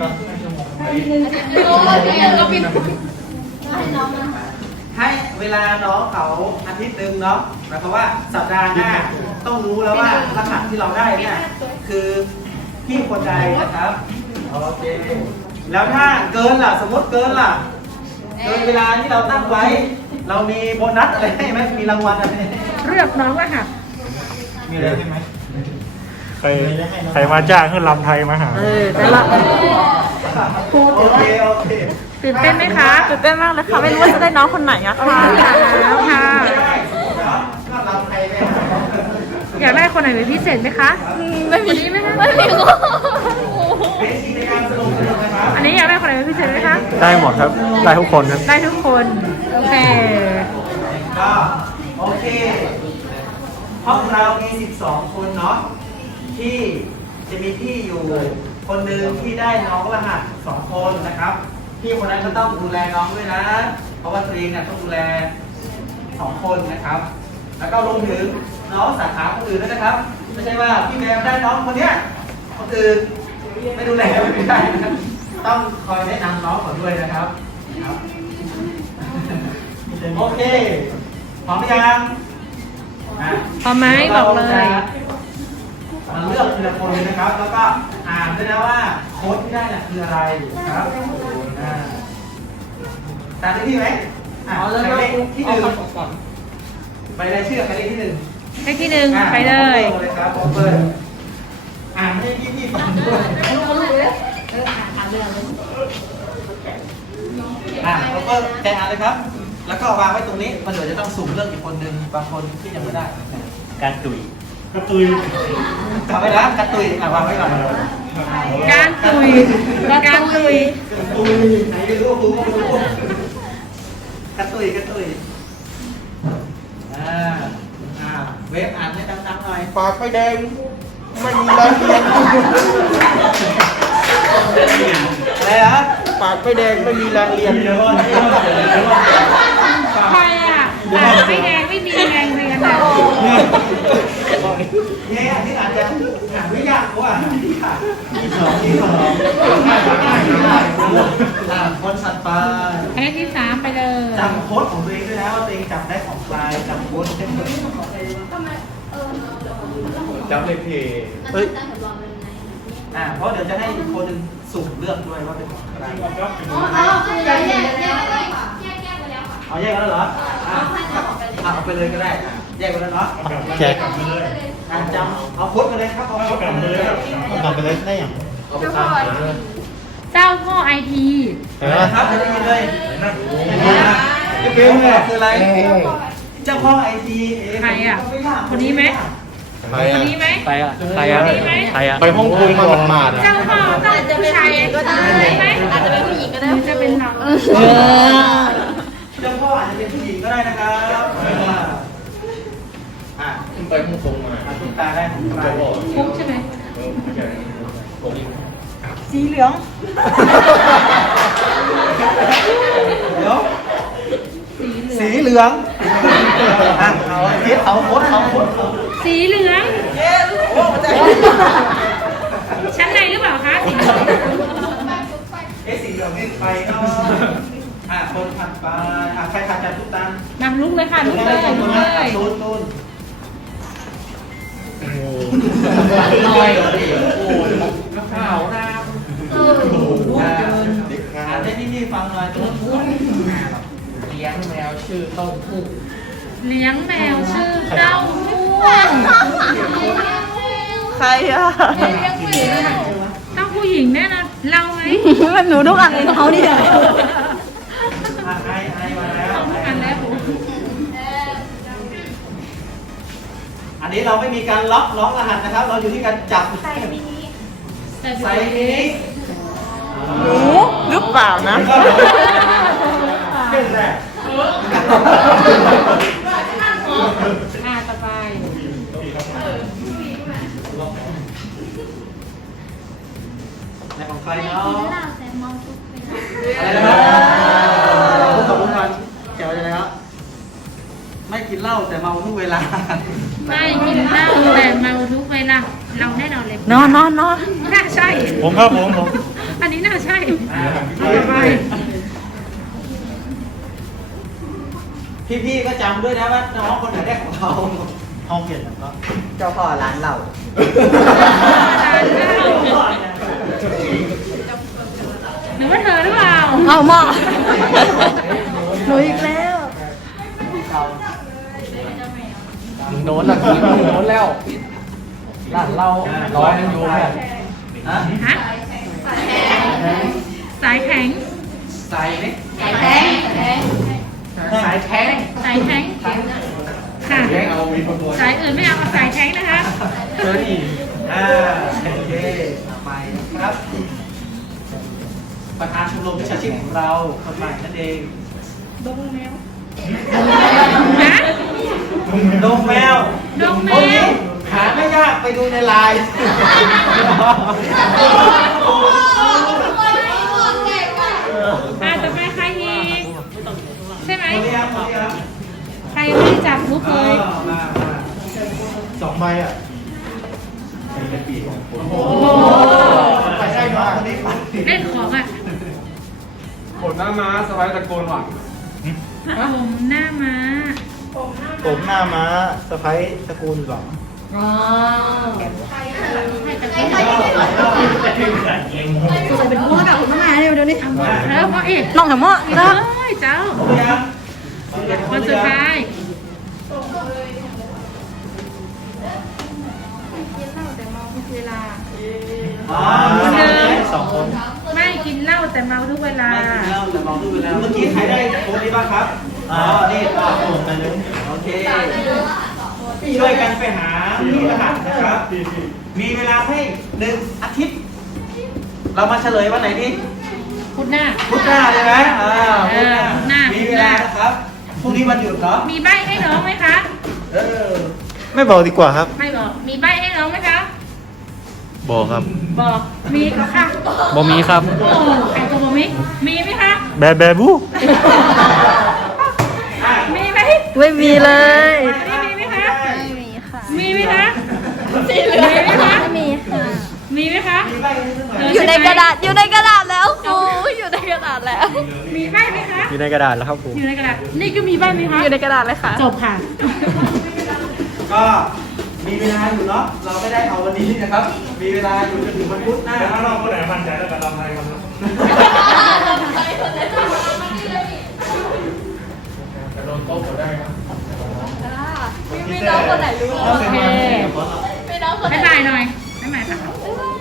ต้องเต้นก่อนให้ชั่วโมงโอ้ยเดี๋ยวเราปิดให้เวลาน้องเขาอาทิตย์หนึ่งเนาะหมายความว่าสัปดาห์หน้าต้องรู้แล้วว่ารหัสที่เราได้เนี่ยคือพี่คนใดนะครับโอเคแล้วถ้าเกินล่ะสมมติเกินล่ะเกินเวลาที่เราตั้งไว้ เรามีโบนัสอะไรให้ไหมมีรางวัลอะไรให้เลือกน้องรหัสมีอะไรให้ไหม ใครใครมาจ้างขึ้นลำไทยมาหา เออแต่ละโอเคโอเคตื่นเต้นไหมคะตื่นเต้นมากเลยค่ะ ไม่รู้ว่าจะได้น้องคนไหนอะค่ะแล้วค่ะได้ก็เราใครไหมอยากได้คนไหนเป็นพิเศษไหมคะ ไม่มีคนนี้ไหมคะไม่มีค่ะเวทีในการสนุกสนุกนะครับอันนี้อยากได้คนไหนเป็นพิเศษไหมคะ ได้หมดครับ ได้ทุกคนครับ ได้ทุกคน โอเคก็โอเคห้องเรามี 12 คนเนาะ ที่จะมีพี่อยู่ คนหนึ่งที่ได้น้องรหัสสองคนนะครับ พี่คนนั้นก็ต้องดูแลน้องด้วยนะ เพราะว่าตัวเองเนี่ยต้องดูแลสองคนนะครับ แล้วก็รวมถึงน้องสาขาคนอื่นด้วยนะครับ ไม่ใช่ว่าพี่แมวได้น้องคนเนี้ยคนอื่นไม่ดูแลไม่ได้นะครับต้องคอยแนะนำน้องเขาด้วยนะครับครับ โอเคพร้อมหรือยังอะพร้อมไหมบอกเลยมา เลือกทีละคนเลยนะครับ แล้วก็อ่านด้วยนะว่าโค้ดที่ได้เนี่ยคืออะไรครับอ่าตามได้ที่ไหมอ่าใครเลขที่หนึ่งไปรายชื่อใครเลขที่หนึ่งเลขที่หนึ่งอะไปเลยผมปิดเลยครับผมเปิดอ่านให้พี่พี่ๆฟังด้วย อ่าแล้วก็แกะอ่านเลยครับ แล้วก็วางไว้ตรงนี้มันเดี๋ยวจะต้องสุ่มเรื่องอีกคนหนึ่งบางคนที่ยังไม่ได้ การตุย กระตุยจำไว้นะกระตุยอะวางไว้ก่อนการตุยการตุยกระตุยไหนไม่รู้รู้ก็ไม่รู้กระตุยกระตุยอ่าอ่าเวฟอ่านให้ดังๆหน่อยปากไฟแดงไม่มีรายเรียนอะไรฮะปากไฟแดงไม่มีแรงเรียนใครอะปากไม่แดงไม่มีแรงเรียนอะ เนี่ยอันนี้อาจจะอ่านไม่ยากเพราะว่าที่ขาด ที่สองที่สองอ่าคนสัตว์ป่าอันนี้ที่สามไปเลยจำโค้ดของตัวเองด้วยนะว่าตัวเองจำได้ของใครจำโค้ดได้หมดจำเลยเพเอ้ยอ่าเพราะเดี๋ยวจะให้อีกคนหนึ่งสุ่มเลือกด้วยว่าเป็นของใครเอาแยกกันแล้วเหรออะอะเอาไปเลยก็ได้อะแยกกันแล้วเนาะแจกอะจำเอาโค้ดกันเลยครับเอาโค้ดกันเลยนำไปเลยได้ อย่างเจ้าพ่อไอทีเห็นไหมครับจะได้ยินเลยจะเป็นไงคืออะไร เจ้าพ่อไอทีเองใครอะ คนนี้ไหมใครคนอะนี้ไหม ใครอะใครอะคนนี้ไหมใครอะไปฮ่องกงมาหมาดๆอะเจ้าพ่อต้องผู้ชายก็ได้ไหมอาจจะเป็นผู้หญิงก็ได้หรือจะเป็นเราเจ้าพ่ออาจจะเป็นผู้หญิงก็ได้นะครับอะไปฮ่องกงมาอะคุณตาได้ของใครฟุกใช่ไหม สีเหลือง เดี๋ยว สีเหลืองอะเอาเทียบเอาโค้ดเอาโค้ดเอาสีเหลืองชั้นในหรือเปล่าคะสีเหลืองเอ๊ะสีเหลืองนี่ใครเนาะอะคนถัดไปอะใครถัดจากทุกตานนำลุกเลยค่ะลุกเลยลุกเลยตูนตูนลอย ข่าวน้ำอ่าอ่านให้พี่ฟังหน่อยตูนตูนเลี้ยงแมวชื่อเต้าหู้เลี้ยงแมวชื่อเต้าหู้ใครอะเต้าผู้หญิงแน่นะเราไหมมันหนูทุอันเลยเขาเนี่ยอะไอไอมาแล้วทุกอันแล้วอันนี้เราไม่มีการล็อกน้องรหัสนะครับ เราอยู่ที่การจับแต่ ไซส์นี้หนูหรือเปล่านะ เป็นแรกอ่าต่อไปในของใครเนาะอะไรนะครับพูดกับลุงพันเกี่ยวอะไรครับไม่กินเหล้าแต่เมาทุกเวลา ไม่กินเหล้าแต่เมาทุกเวลา เราแน่นอนเลยนอนนอนนอนน่าใช่ ผมครับผมผมใช่เอาต่อไปพี่ๆก็จำด้วยนะว่าน้องคนไหนได้ของเราห้องเปลี่ยนแล้วก็เจ้าพ่อร้านเราหรือว่าเธอหรือเปล่าเอาหม้อหนูอีกแล้วมึงโดนละมึงโดนแล้ว ร้านเราร้อยยังอยู่เนี่ยฮะฮะสายแข็งใส่ไหมสายแท้งสายแท้งสายแท้งสายแข็งค่ะแท้งเอามีประมวลสายอื่นไม่เอาเอาสายแข็งนะคะเจอดิอ่าโอเคต่อไปนะครับประธานชมรมวิชาชีพของเราคนใหม่นั่นเองฮะดงแมวดงแมวพวกนี้หา ไม่ยากไปดูในไลน์อ่าต่อไปใครอีกใช่ไหมคนนี้ครับคนนี้ครับใครยังไม่ได้จับมุกเอเลยอมามาสองใบอะโอ้โหไปใช่น้องคนนี้ไปเล่นของอะผลหน้าม้าสไลด์ตะโกนหวังพระผมหน้าม้าผมหน้าม้าสะพ้ายตระกูลหวัง ใส่เป็นหม้อกับคุณมาเร็วเดี๋ยวนี้แล้วพ่อเอกน้องกับหม้ออีกแล้วเอ้ยเจ้าคนนี้ครับคนสุดท้ายอ๋อคนเดิมสองคนไม่กินเหล้าแต่เมาทุกเวลาไม่ถึงแล้วแต่มองดูเวลา เมื่อกี้ใครได้โค้ดนี้บ้างครับ อ๋อ นี่ต่อโอนไปเลยโอเค ช่วยกันไปหาที่รหัสนะครับ มีเวลาให้หนึ่งอาทิตย์ เรามาเฉลยวันไหนดีพุดหน้า พุธหน้าเลยไหมอ่าพุธหน้าเออพุธหน้ามีมีเวลานะครับพรุ่งนี้วันหยุดเนาะมีใบให้น้องไหมคะ เออไม่บอกดีกว่าครับ ไม่บอก มีใบให้น้องไหมคะ บอกครับ บอก มีก็ค่ะบอมีครับ โอ้ไอ้ตัวบอกมีมีไหมคะ แบแบบูอะมีไหม ไม่มีเลย นี่มีไหมคะ ไม่มีค่ะ มีไหมคะสีเหลืองมีไหมคะ ไม่มีค่ะ มีไหมคะ มีใบให้สักหน่ อยอยู่ในกระดาษอยู่ในกระดาษแล้วครูอยู่ในกระดาษแล้ว มีใบไหมคะ อยู่ในกระดาษแล้วครับผมอยู่ในกระดาษ นี่ก็มีใบไหมคะ อยู่ในกระดาษเลยค่ะ จบค่ะ ก็มีเวลาอยู่เนาะ เราไม่ได้เอาวันนี้นะครับ มีเวลาอยู่จนถึงวันพุธหน้าถ้าเราคนไหนมั่นใจแล้วกับลำไทยครับจะโดนโต๊ะก็ได้ครับมีน้องคนไหนรู้โอเคบ๊ายบายหน่อยบ๊ายบายค่ะ